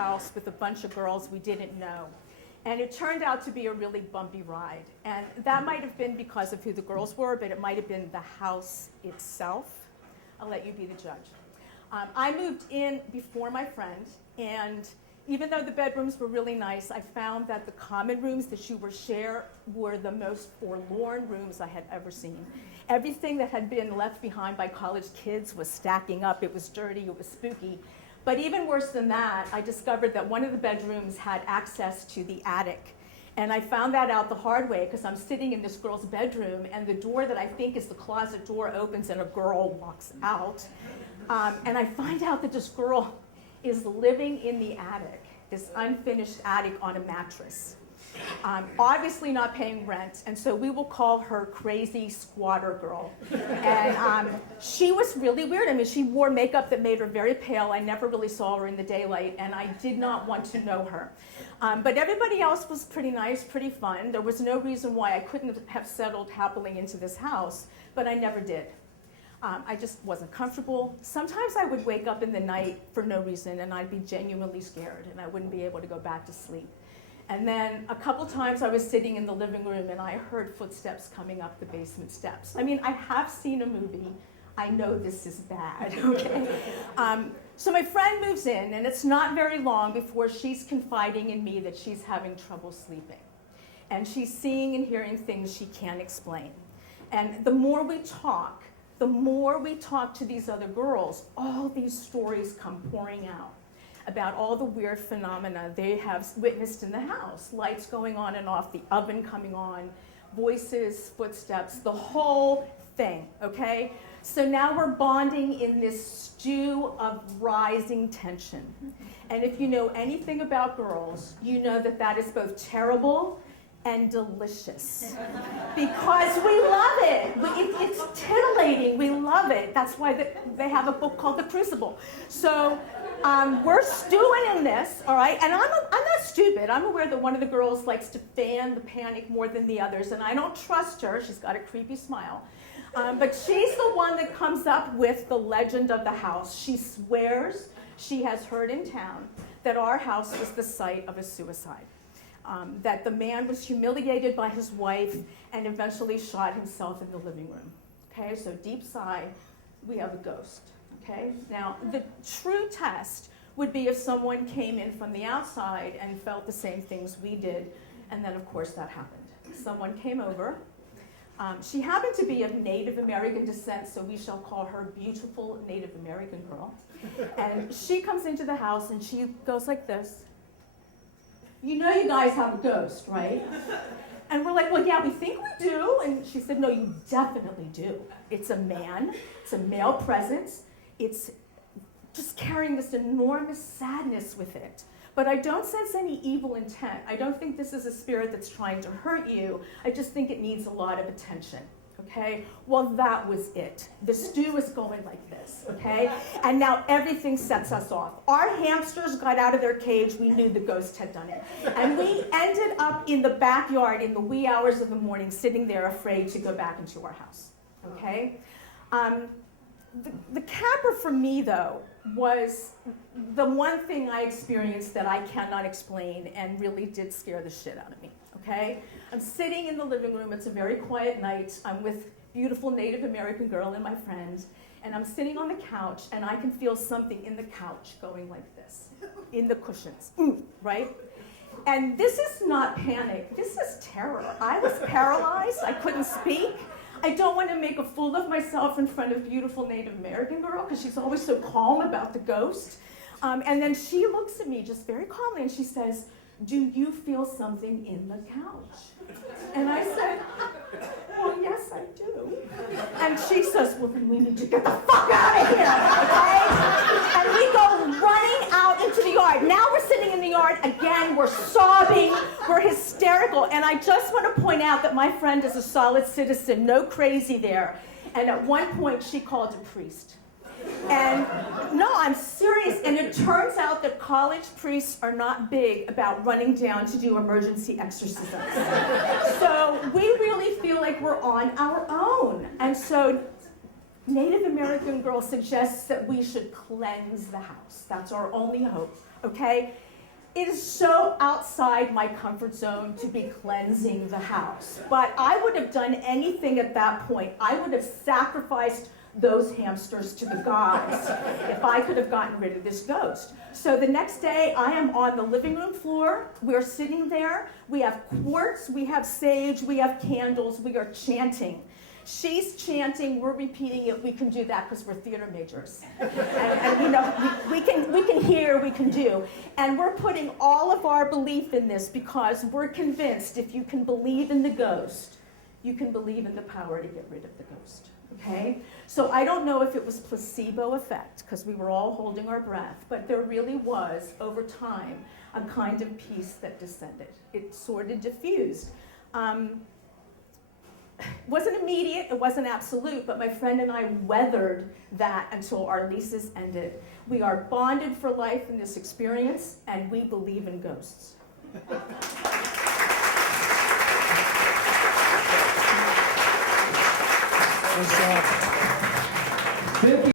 house with a bunch of girls we didn't know. And it turned out to be a really bumpy ride. And that might have been because of who the girls were, but it might have been the house itself. I'll let you be the judge. I moved in before my friend, and even though the bedrooms were really nice, I found that the common rooms that you were share were the most forlorn rooms I had ever seen. Everything that had been left behind by college kids was stacking up. It was dirty, it was spooky. But even worse than that, I discovered that one of the bedrooms had access to the attic. And I found that out the hard way because I'm sitting in this girl's bedroom and the door that I think is the closet door opens and a girl walks out. And I find out that this girl is living in the attic, this unfinished attic on a mattress. Obviously not paying rent, and so we will call her crazy squatter girl. And she was really weird. I mean, she wore makeup that made her very pale. I never really saw her in the daylight, and I did not want to know her. But everybody else was pretty nice, pretty fun. There was no reason why I couldn't have settled happily into this house, but I never did. I just wasn't comfortable. Sometimes I would wake up in the night for no reason, and I'd be genuinely scared, and I wouldn't be able to go back to sleep. And then a couple times I was sitting in the living room and I heard footsteps coming up the basement steps. I mean, I have seen a movie. I know this is bad, okay? So my friend moves in, and it's not very long before she's confiding in me that she's having trouble sleeping. And she's seeing and hearing things she can't explain. And the more we talk to these other girls, all these stories come pouring out about all the weird phenomena they have witnessed in the house. Lights going on and off, the oven coming on, voices, footsteps, the whole thing, okay? So now we're bonding in this stew of rising tension. And if you know anything about girls, you know that that is both terrible and delicious. Because we love it. It's titillating, we love it. That's why they have a book called The Crucible. So we're stewing in this, all right? And I'm not stupid. I'm aware that one of the girls likes to fan the panic more than the others, and I don't trust her. She's got a creepy smile. But she's the one that comes up with the legend of the house. She swears she has heard in town that our house was the site of a suicide. That the man was humiliated by his wife and eventually shot himself in the living room. Okay, so deep sigh, we have a ghost. Okay, now the true test would be if someone came in from the outside and felt the same things we did, and then of course that happened. Someone came over. She happened to be of Native American descent, so we shall call her beautiful Native American girl. And she comes into the house and she goes like this. You know you guys have a ghost, right? And we're like, well, yeah, we think we do. And she said, no, you definitely do. It's a man. It's a male presence. It's just carrying this enormous sadness with it. But I don't sense any evil intent. I don't think this is a spirit that's trying to hurt you. I just think it needs a lot of attention. Okay? Well, that was it. The stew is going like this, okay? And now everything sets us off. Our hamsters got out of their cage. We knew the ghost had done it. And we ended up in the backyard in the wee hours of the morning, sitting there afraid to go back into our house, okay? The capper for me, though, was the one thing I experienced that I cannot explain and really did scare the shit out of me, okay? I'm sitting in the living room. It's a very quiet night. I'm with beautiful Native American girl and my friend, and I'm sitting on the couch, and I can feel something in the couch going like this, in the cushions, right? And this is not panic. This is terror. I was paralyzed. I couldn't speak. I don't want to make a fool of myself in front of beautiful Native American girl because she's always so calm about the ghost. And then she looks at me just very calmly and she says, do you feel something in the couch? And I said, well, yes, I do. And she says, well, then we need to get the fuck out of here, okay? And we go running out into the yard. Now we're sitting in the yard again. We're sobbing. We're hysterical. And I just want to point out that my friend is a solid citizen, no crazy there. And at one point, she called a priest. And no, I'm serious. And it turns out that college priests are not big about running down to do emergency exorcisms. So we really feel like we're on our own. And so Native American girl suggests that we should cleanse the house. That's our only hope, okay? It is so outside my comfort zone to be cleansing the house. But I would have done anything at that point. I would have sacrificed those hamsters to the gods if I could have gotten rid of this ghost. So the next day, I am on the living room floor. We're sitting there. We have quartz, we have sage, we have candles, we are chanting. She's chanting, we're repeating it. We can do that because we're theater majors. And you know, we can hear, we can do. And we're putting all of our belief in this because we're convinced if you can believe in the ghost, you can believe in the power to get rid of the ghost. Okay? So I don't know if it was placebo effect because we were all holding our breath, but there really was, over time, a kind of peace that descended. It sort of diffused. It wasn't immediate, it wasn't absolute, but my friend and I weathered that until our leases ended. We are bonded for life in this experience, and we believe in ghosts. Cynthia